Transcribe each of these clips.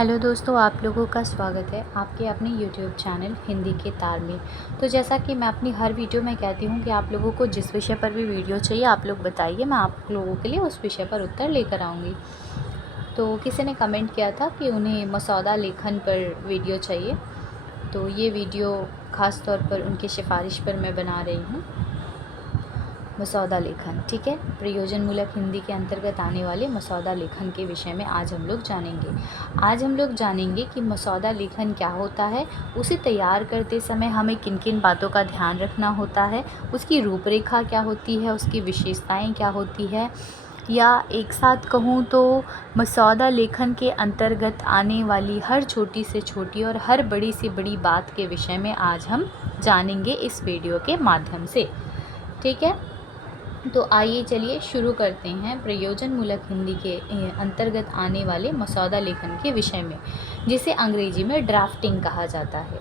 Hello दोस्तों, आप लोगों का स्वागत है आपके अपने यूट्यूब चैनल हिंदी के तार में। तो जैसा कि मैं अपनी हर वीडियो में कहती हूँ कि आप लोगों को जिस विषय पर भी वीडियो चाहिए आप लोग बताइए, मैं आप लोगों के लिए उस विषय पर उत्तर लेकर आऊँगी। तो किसी ने कमेंट किया था कि उन्हें मसौदा लेखन पर वीडियो चाहिए, तो ये वीडियो ख़ास तौर पर उनकी सिफारिश पर मैं बना रही हूँ। मसौदा लेखन, ठीक है। प्रयोजनमूलक हिंदी के अंतर्गत आने वाले मसौदा लेखन के विषय में आज हम लोग जानेंगे कि मसौदा लेखन क्या होता है, उसे तैयार करते समय हमें किन किन बातों का ध्यान रखना होता है, उसकी रूपरेखा क्या होती है, उसकी विशेषताएं क्या होती है, या एक साथ कहूँ तो मसौदा लेखन के अंतर्गत आने वाली हर छोटी से छोटी और हर बड़ी से बड़ी बात के विषय में आज हम जानेंगे इस वीडियो के माध्यम से, ठीक है। तो आइए चलिए शुरू करते हैं प्रयोजनमूलक हिंदी के अंतर्गत आने वाले मसौदा लेखन के विषय में, जिसे अंग्रेजी में ड्राफ्टिंग कहा जाता है।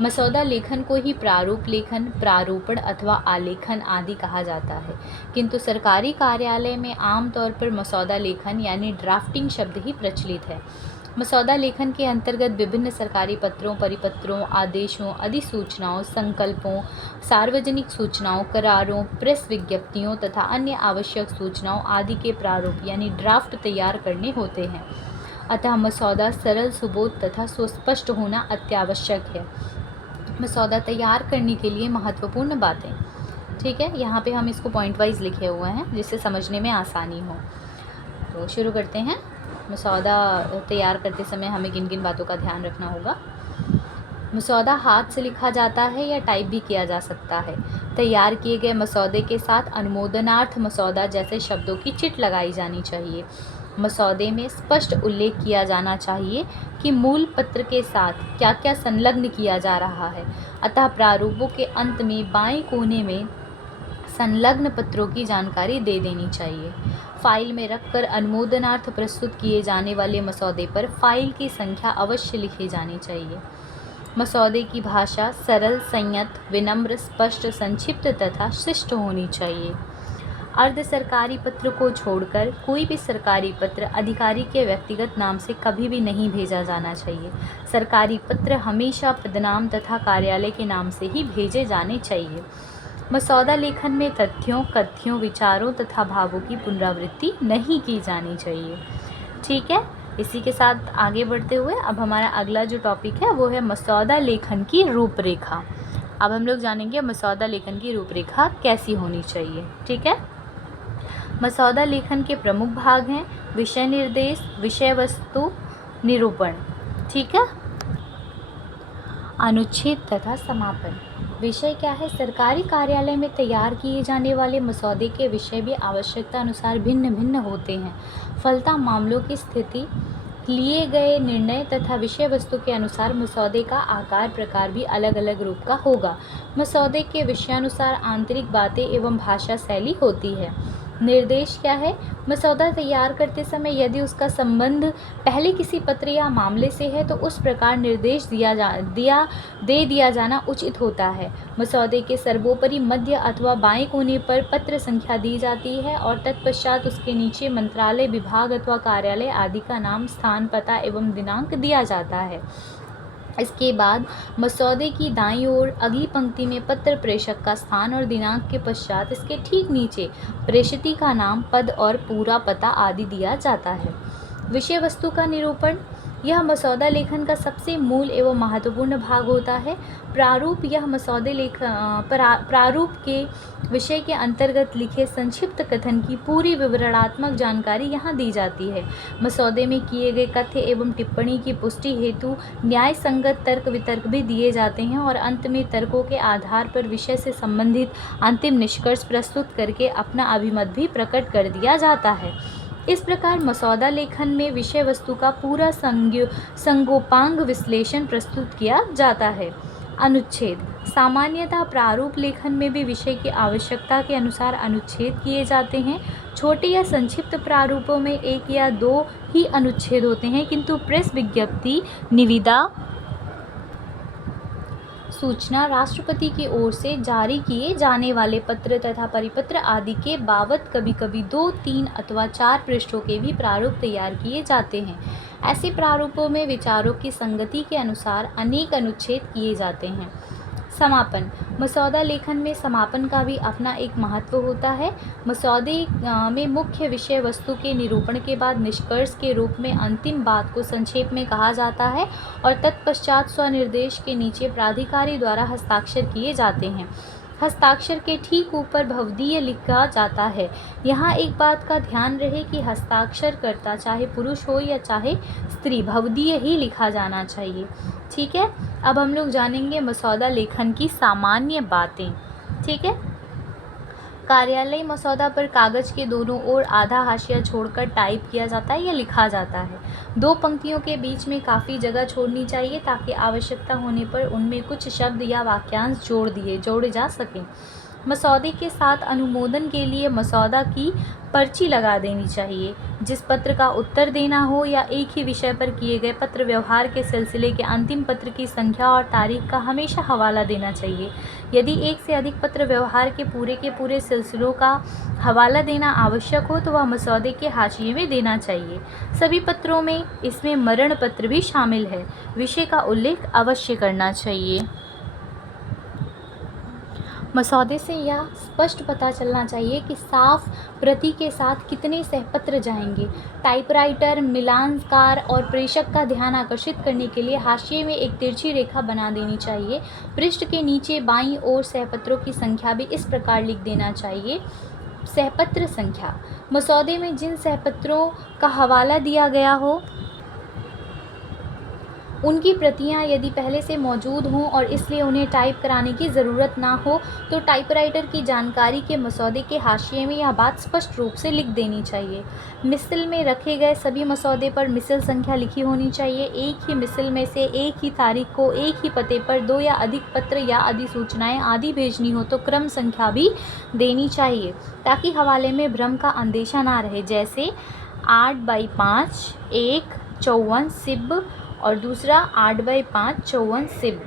मसौदा लेखन को ही प्रारूप लेखन, प्रारूपण अथवा आलेखन आदि कहा जाता है, किंतु सरकारी कार्यालय में आमतौर पर मसौदा लेखन यानी ड्राफ्टिंग शब्द ही प्रचलित है। मसौदा लेखन के अंतर्गत विभिन्न सरकारी पत्रों, परिपत्रों, आदेशों, अधिसूचनाओं, संकल्पों, सार्वजनिक सूचनाओं, करारों, प्रेस विज्ञप्तियों तथा अन्य आवश्यक सूचनाओं आदि के प्रारूप यानी ड्राफ्ट तैयार करने होते हैं। अतः मसौदा सरल, सुबोध तथा सुस्पष्ट होना अत्यावश्यक है। मसौदा तैयार करने के लिए महत्वपूर्ण बातें, ठीक है, यहाँ पे हम इसको पॉइंट वाइज लिखे हुए हैं जिससे समझने में आसानी हो। तो शुरू करते हैं। मसौदा तैयार करते समय हमें किन किन बातों का ध्यान रखना होगा। मसौदा हाथ से लिखा जाता है या टाइप भी किया जा सकता है। तैयार किए गए मसौदे के साथ अनुमोदनार्थ मसौदा जैसे शब्दों की चिट लगाई जानी चाहिए। मसौदे में स्पष्ट उल्लेख किया जाना चाहिए कि मूल पत्र के साथ क्या क्या संलग्न किया जा रहा है। अतः प्रारूपों के अंत में बाएं कोने में संलग्न पत्रों की जानकारी दे देनी चाहिए। फाइल में रखकर अनुमोदनार्थ प्रस्तुत किए जाने वाले मसौदे पर फाइल की संख्या अवश्य लिखी जानी चाहिए। मसौदे की भाषा सरल, संयत, विनम्र, स्पष्ट, संक्षिप्त तथा शिष्ट होनी चाहिए। अर्ध सरकारी पत्र को छोड़कर कोई भी सरकारी पत्र अधिकारी के व्यक्तिगत नाम से कभी भी नहीं भेजा जाना चाहिए। सरकारी पत्र हमेशा पदनाम तथा कार्यालय के नाम से ही भेजे जाने चाहिए। मसौदा लेखन में तथ्यों, कथ्यों, विचारों तथा भावों की पुनरावृत्ति नहीं की जानी चाहिए, ठीक है। इसी के साथ आगे बढ़ते हुए अब हमारा अगला जो टॉपिक है वो है मसौदा लेखन की रूपरेखा। अब हम लोग जानेंगे मसौदा लेखन की रूपरेखा कैसी होनी चाहिए, ठीक है। मसौदा लेखन के प्रमुख भाग हैं विषय निर्देश, विषय वस्तु, निरूपण, ठीक है, अनुच्छेद तथा समापन। विषय क्या है? सरकारी कार्यालय में तैयार किए जाने वाले मसौदे के विषय भी आवश्यकता अनुसार भिन्न भिन्न होते हैं। फलतः मामलों की स्थिति, लिए गए निर्णय तथा विषय वस्तु के अनुसार मसौदे का आकार प्रकार भी अलग अलग रूप का होगा। मसौदे के विषयानुसार आंतरिक बातें एवं भाषा शैली होती है। निर्देश क्या है? मसौदा तैयार करते समय यदि उसका संबंध पहले किसी पत्र या मामले से है तो उस प्रकार निर्देश दे दिया जाना उचित होता है। मसौदे के सर्वोपरि मध्य अथवा बाएं कोने पर पत्र संख्या दी जाती है और तत्पश्चात उसके नीचे मंत्रालय, विभाग अथवा कार्यालय आदि का नाम, स्थान, पता एवं दिनांक दिया जाता है। इसके बाद मसौदे की दाईं ओर अगली पंक्ति में पत्र प्रेषक का स्थान और दिनांक के पश्चात इसके ठीक नीचे प्रेषिती का नाम, पद और पूरा पता आदि दिया जाता है। विषय वस्तु का निरूपण, यह मसौदा लेखन का सबसे मूल एवं महत्वपूर्ण भाग होता है। प्रारूप, यह प्रारूप के विषय के अंतर्गत लिखे संक्षिप्त कथन की पूरी विवरणात्मक जानकारी यहाँ दी जाती है। मसौदे में किए गए कथ्य एवं टिप्पणी की पुष्टि हेतु न्याय संगत तर्क वितर्क भी दिए जाते हैं और अंत में तर्कों के आधार पर विषय से संबंधित अंतिम निष्कर्ष प्रस्तुत करके अपना अभिमत भी प्रकट कर दिया जाता है। इस प्रकार मसौदा लेखन में विषय वस्तु का पूरा संगोपांग विश्लेषण प्रस्तुत किया जाता है। अनुच्छेद, सामान्यतः प्रारूप लेखन में भी विषय की आवश्यकता के अनुसार अनुच्छेद किए जाते हैं। छोटे या संक्षिप्त प्रारूपों में 1 या 2 ही अनुच्छेद होते हैं, किंतु प्रेस विज्ञप्ति, निविदा, सूचना राष्ट्रपति की ओर से जारी किए जाने वाले पत्र तथा परिपत्र आदि के बाबत कभी कभी 2, 3 अथवा 4 पृष्ठों के भी प्रारूप तैयार किए जाते हैं। ऐसे प्रारूपों में विचारों की संगति के अनुसार अनेक अनुच्छेद किए जाते हैं। समापन। मसौदा लेखन में समापन का भी अपना एक महत्व होता है। मसौदे में मुख्य विषय वस्तु के निरूपण के बाद निष्कर्ष के रूप में अंतिम बात को संक्षेप में कहा जाता है और तत्पश्चात स्वनिर्देश के नीचे प्राधिकारी द्वारा हस्ताक्षर किए जाते हैं। हस्ताक्षर के ठीक ऊपर भवदीय लिखा जाता है। यहाँ एक बात का ध्यान रहे कि हस्ताक्षर करता चाहे पुरुष हो या चाहे स्त्री, भवदीय ही लिखा जाना चाहिए। ठीक है, अब हम लोग जानेंगे मसौदा लेखन की सामान्य बातें। ठीक है, कार्यालय मसौदा पर कागज के दोनों ओर आधा हाशिया छोड़कर टाइप किया जाता है या लिखा जाता है। 2 पंक्तियों के बीच में काफ़ी जगह छोड़नी चाहिए ताकि आवश्यकता होने पर उनमें कुछ शब्द या वाक्यांश जोड़े जा सकें। मसौदे के साथ अनुमोदन के लिए मसौदा की पर्ची लगा देनी चाहिए। जिस पत्र का उत्तर देना हो या एक ही विषय पर किए गए पत्र व्यवहार के सिलसिले के अंतिम पत्र की संख्या और तारीख का हमेशा हवाला देना चाहिए। यदि एक से अधिक पत्र व्यवहार के पूरे सिलसिलों का हवाला देना आवश्यक हो तो वह मसौदे के हाशिए में देना चाहिए। सभी पत्रों में इसमें मरण पत्र भी शामिल है। विषय का उल्लेख अवश्य करना चाहिए। मसौदे से यह स्पष्ट पता चलना चाहिए कि साफ प्रति के साथ कितने सहपत्र जाएंगे। टाइपराइटर, मिलानकार और प्रेषक का ध्यान आकर्षित करने के लिए हाशिए में एक तिरछी रेखा बना देनी चाहिए। पृष्ठ के नीचे बाईं ओर सहपत्रों की संख्या भी इस प्रकार लिख देना चाहिए। सहपत्र संख्या। मसौदे में जिन सहपत्रों का हवाला दिया गया हो उनकी प्रतियां यदि पहले से मौजूद हों और इसलिए उन्हें टाइप कराने की ज़रूरत ना हो तो टाइपराइटर की जानकारी के मसौदे के हाशिए में यह बात स्पष्ट रूप से लिख देनी चाहिए। मिसल में रखे गए सभी मसौदे पर मिसल संख्या लिखी होनी चाहिए। एक ही मिसल में से एक ही तारीख को एक ही पते पर 2 या अधिक पत्र या अधिसूचनाएं आदि भेजनी हो तो क्रम संख्या भी देनी चाहिए ताकि हवाले में भ्रम का अंदेशा ना रहे। जैसे 8/5 एक 54 सिब और दूसरा 8/5 54 सिब।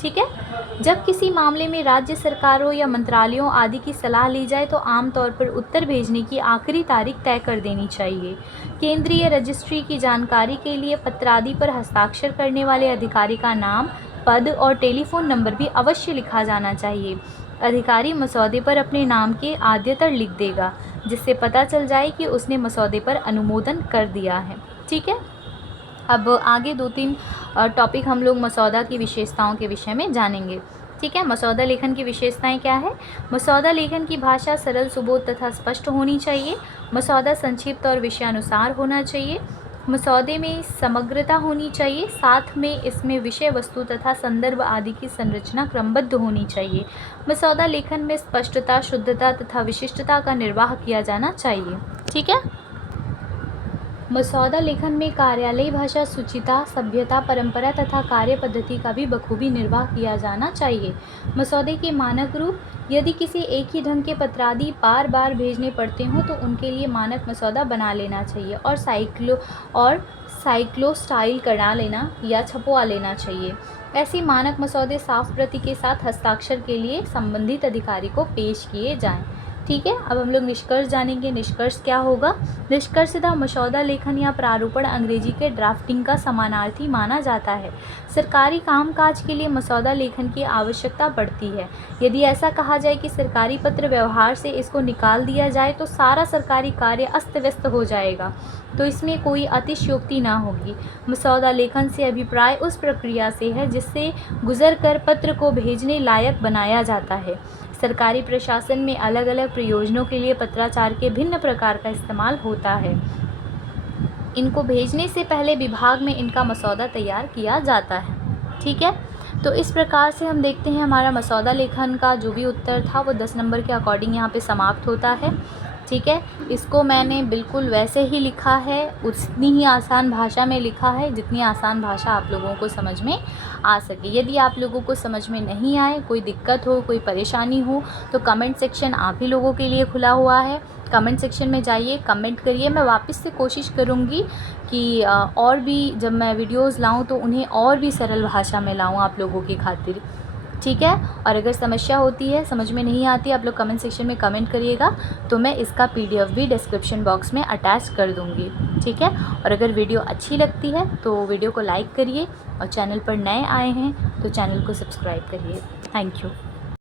ठीक है, जब किसी मामले में राज्य सरकारों या मंत्रालयों आदि की सलाह ली जाए तो आमतौर पर उत्तर भेजने की आखिरी तारीख तय कर देनी चाहिए। केंद्रीय रजिस्ट्री की जानकारी के लिए पत्रादि पर हस्ताक्षर करने वाले अधिकारी का नाम, पद और टेलीफोन नंबर भी अवश्य लिखा जाना चाहिए। अधिकारी मसौदे पर अपने नाम के आद्यतर लिख देगा जिससे पता चल जाए कि उसने मसौदे पर अनुमोदन कर दिया है। ठीक है, अब आगे 2-3 टॉपिक हम लोग मसौदा की विशेषताओं के विषय में जानेंगे। ठीक है, मसौदा लेखन की विशेषताएं क्या है। मसौदा लेखन की भाषा सरल, सुबोध तथा स्पष्ट होनी चाहिए। मसौदा संक्षिप्त और विषयानुसार होना चाहिए। मसौदे में समग्रता होनी चाहिए, साथ में इसमें विषय वस्तु तथा संदर्भ आदि की संरचना क्रमबद्ध होनी चाहिए। मसौदा लेखन में स्पष्टता, शुद्धता तथा विशिष्टता का निर्वाह किया जाना चाहिए। ठीक है, मसौदा लेखन में कार्यालयी भाषा, शुचिता, सभ्यता, परंपरा तथा कार्य पद्धति का भी बखूबी निर्वाह किया जाना चाहिए। मसौदे के मानक रूप। यदि किसी एक ही ढंग के पत्रादि बार बार भेजने पड़ते हों तो उनके लिए मानक मसौदा बना लेना चाहिए और साइक्लोस्टाइल करा लेना या छपवा लेना चाहिए। ऐसे मानक मसौदे साफ प्रति के साथ हस्ताक्षर के लिए संबंधित अधिकारी को पेश किए जाएं। ठीक है, अब हम लोग निष्कर्ष जानेंगे। निष्कर्ष क्या होगा। निष्कर्षतः मसौदा लेखन या प्रारूपण अंग्रेजी के ड्राफ्टिंग का समानार्थी माना जाता है। सरकारी कामकाज के लिए मसौदा लेखन की आवश्यकता पड़ती है। यदि ऐसा कहा जाए कि सरकारी पत्र व्यवहार से इसको निकाल दिया जाए तो सारा सरकारी कार्य अस्त व्यस्त हो जाएगा, तो इसमें कोई अतिशयोक्ति ना होगी। मसौदा लेखन से अभिप्राय उस प्रक्रिया से है जिससे गुजर कर पत्र को भेजने लायक बनाया जाता है। सरकारी प्रशासन में अलग अलग प्रयोजनों के लिए पत्राचार के भिन्न प्रकार का इस्तेमाल होता है। इनको भेजने से पहले विभाग में इनका मसौदा तैयार किया जाता है। ठीक है, तो इस प्रकार से हम देखते हैं हमारा मसौदा लेखन का जो भी उत्तर था वो 10 नंबर के अकॉर्डिंग यहाँ पे समाप्त होता है। ठीक है, इसको मैंने बिल्कुल वैसे ही लिखा है, उतनी ही आसान भाषा में लिखा है जितनी आसान भाषा आप लोगों को समझ में आ सके। यदि आप लोगों को समझ में नहीं आए, कोई दिक्कत हो, कोई परेशानी हो तो कमेंट सेक्शन आप ही लोगों के लिए खुला हुआ है। कमेंट सेक्शन में जाइए, कमेंट करिए। मैं वापस से कोशिश करूँगी कि और भी जब मैं वीडियोज़ लाऊँ तो उन्हें और भी सरल भाषा में लाऊँ आप लोगों की खातिर। ठीक है। और अगर समस्या होती है, समझ में नहीं आती, आप लोग कमेंट सेक्शन में कमेंट करिएगा, तो मैं इसका PDF भी डिस्क्रिप्शन बॉक्स में अटैच कर दूँगी, ठीक है। और अगर वीडियो अच्छी लगती है तो वीडियो को लाइक करिए, और चैनल पर नए आए हैं तो चैनल को सब्सक्राइब करिए। Thank you.